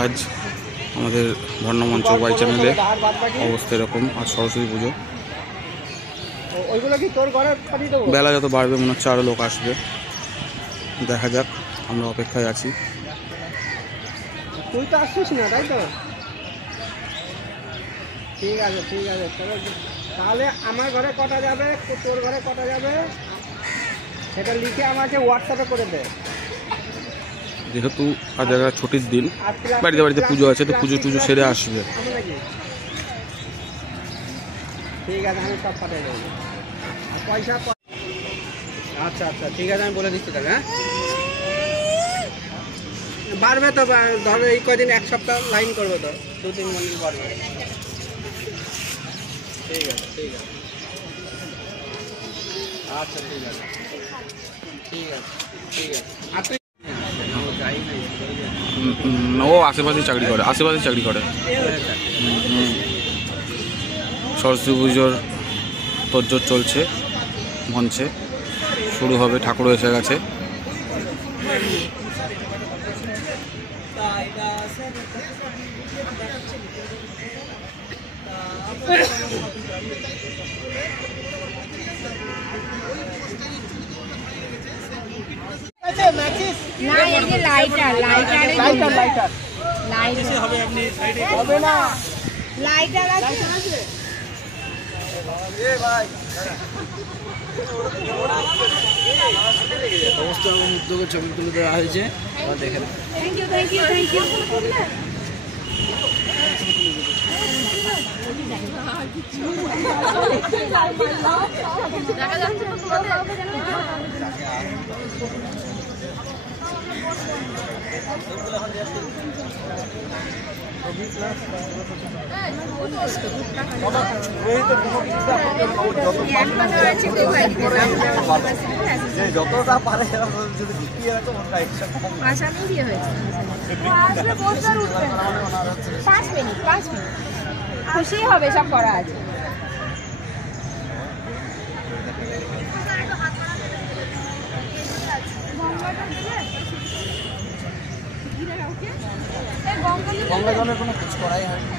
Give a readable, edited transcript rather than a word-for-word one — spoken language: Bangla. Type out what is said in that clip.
আজ আমাদের বর্ণমঞ্চ ওয়াই চ্যানেলে অবস্থা এরকম। আজ সরস্বতী পুজো, বেলা যত বাড়বে মনে হচ্ছে আরও লোক আসবে। দেখা যাক, আমরা অপেক্ষায় আছি। তুই তো আসছিস না, তাই তো? ঠিক আছে ঠিক আছে, চলো তাহলে আমার ঘরে কটা যাবে, তোর ঘরে কটা যাবে সেটা লিখে আমাকে হোয়াটসঅ্যাপে করে দে। যেহেতু আজ একটা ছুটির দিন, বাড়িতে বাড়িতে পুজো আছে, তো পুজো টুজো সেরে আসবে। ঠিক আছে, আমি সব পাঠিয়ে দেবো। আর পয়সা আচ্ছা আচ্ছা ঠিক আছে, আমি বলে দিচ্ছি তাহলে। হ্যাঁ, বাড়বে তো, ধরো এই কদিন এক সপ্তাহ লাইন করবো তো, 2-3 মন্দির বাড়বে। ঠিক আছে ঠিক আছে, আচ্ছা ঠিক আছে ঠিক আছে ঠিক আছে। আর তুই ও আশেপাশে চাকরি করে, আশেপাশে চাকরি করে। সরস্বতী পুজোর তোড়জোড় চলছে মঞ্চে, শুরু হবে, ঠাকুর এসে গেছে। সমস্ত রকম উদ্যোগের ছবি তুলে দেওয়া হয়েছে, দেখেন। Thank you thank you thank you. যতটা পারে যদি বিয়ে হয় তো বিয়ে হয়েছে। 5 মিনিট খুশি হবে, সব করা আছে। গঙ্গা জলের কোনো কিছু করাই হয় না।